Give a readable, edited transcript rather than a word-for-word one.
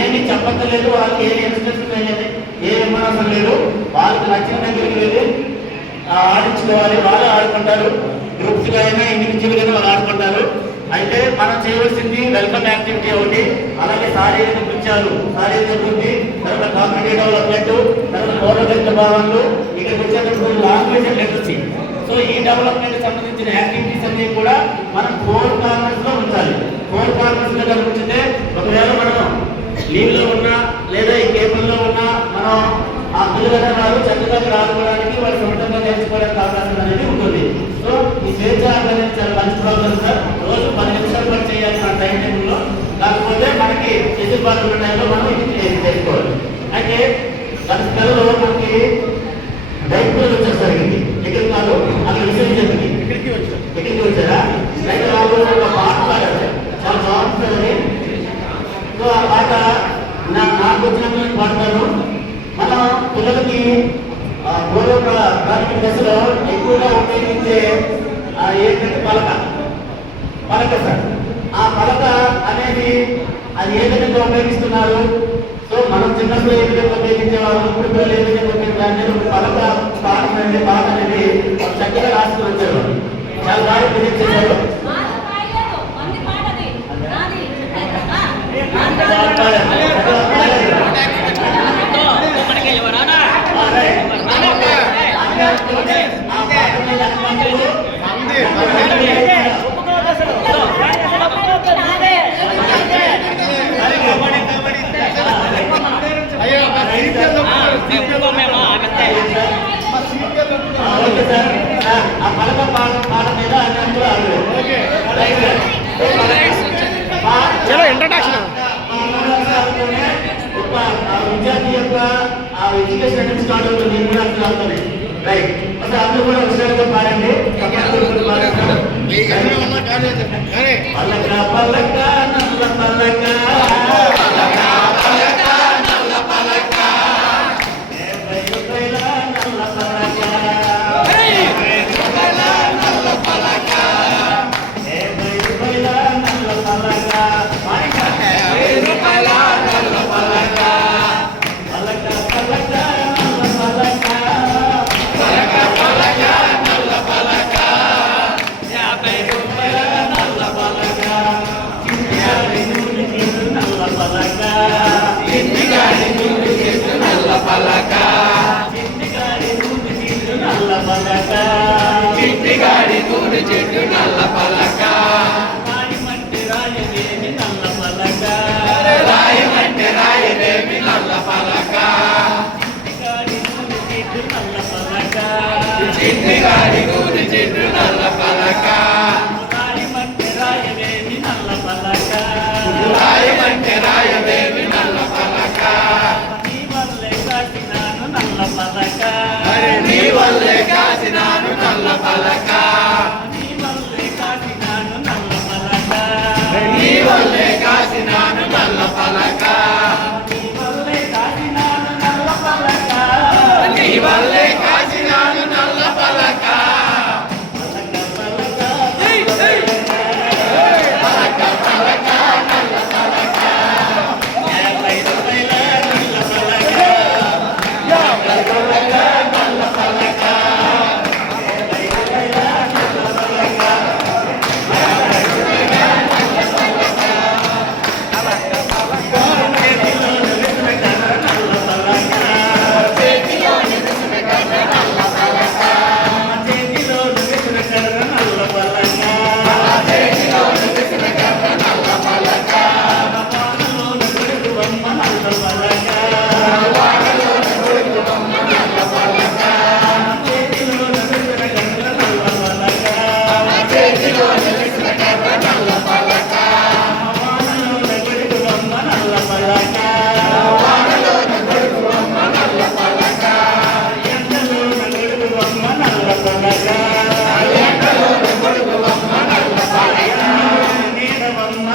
ఏమి చెప్పక్కర్లేదు, వాళ్ళకి ఏ ఇన్స్ట్రక్షన్ అనేది ఏ విమర్శం లేదు. వాళ్ళకి నచ్చిన దగ్గరికి వెళ్ళి ఆడించుకోవాలి, వాళ్ళు ఆడుకుంటారు. గ్రూప్స్గా అయినా ఇండివిజువల్గా వాళ్ళు ఆడుకుంటారు. అయితే మనం చేయవలసింది వెల్కమ్ యాక్టివిటీ ఒకటి, అలాగే శారీరక నృత్యాలు, శారీరక వృద్ధి, తర్వాత కాగ్నిటివ్ డెవలప్మెంట్, తర్వాత పౌరగతిక భావనలు, ఇక్కడికి వచ్చేటప్పుడు లాంగ్వేజ్ అండ్ లిటరసీ. సో ఈ డెవలప్మెంట్ సంబంధించిన యాక్టివిటీస్ అన్ని కూడా మనం 4 కార్నర్స్ లో ఉంచాలి. 4 కార్నర్స్ లో కనిపించితే ఒకవేళ మనం లీవ్ లో ఉన్నా లేదా ఈ కేబుల్ లో ఉన్నా మనం ఆ పిల్లలు చక్కగా రాసుకోవడానికి వాళ్ళు సొంతంగా నేర్చుకోవడానికి అవకాశం అనేది ఉంటుంది. సో ఈ స్వేచ్ఛ అనేది చాలా మంచి ప్రోగ్రామ్ సార్. రోజు 10 నిమిషాలు పని చేయాలి మన టైం టేబుల్లో. కాకపోతే మనకి ఎదురుబాటు ఉన్న టైంలో మనం ఇది చేసుకోవాలి. అయితే గత నెలలో మనకి డైరెక్టర్ వచ్చేసారు ఇక్కడ కాదు, అక్కడ విషయం చెప్పింది ఇక్కడికి వచ్చారా. అయితే వాళ్ళు ఒక పాట పాడారు, చాలా బాగుంటుందని. సో ఆ పాట నాకు వచ్చినప్పుడు పాడతాను. మనం పిల్లలకి పూర్వ ప్రాథమిక దశలో ఎక్కువగా ఉపయోగించే ఏంటంటే పలక సార్. ఆ పలక అనేది అది ఏ విధంగా ఉపయోగిస్తున్నారు. సో మనం చిన్నప్పుడు ఏ విధంగా ఉపయోగించేవారు, ఇప్పుడు పిల్లలు ఏ విధంగా ఉపయోగించారు. పలక పాట అనేది చక్కగా రాసుకుని వచ్చారు, చాలా బాగా ప్రెజెంట్ చేశారు. ఆ పలక పాట మీద విద్యార్థి యొక్క ఎడ్యుకేషన్ అనేది స్టార్ట్ అవుతుంది. నేను కూడా అర్థం అవుతుంది. రైట్, అసలు అందరూ కూడా హుషారుగా పాడండి. పలక పలక నల్ల పలక ఇంటిగాడి నూనె చెట్టు నల్ల పలక, రాయమంటే రాయదేమి నల్ల పలక, రాయమంటే రాయదేమి నల్ల పలక, ఇంటిగాడి నూనె చెట్టు నల్ల పలక, రాయమంటే రాయదేమి నల్ల పలక, రాయమంటే రాయదేమి నల్ల పలక, నీ వల్లే కాసినాను నల్ల పలక, నీ వల్లే కాసినాను నల్ల పలక, నీ వల్లే కాసినాను నల్ల పలక, నీ వల్లే కాసినాను నల్ల పలక, నీ వల్లే కాసినాను నల్ల పలక, నీ వల్లే కాసినాను నల్ల పలక, నీడవమ్మ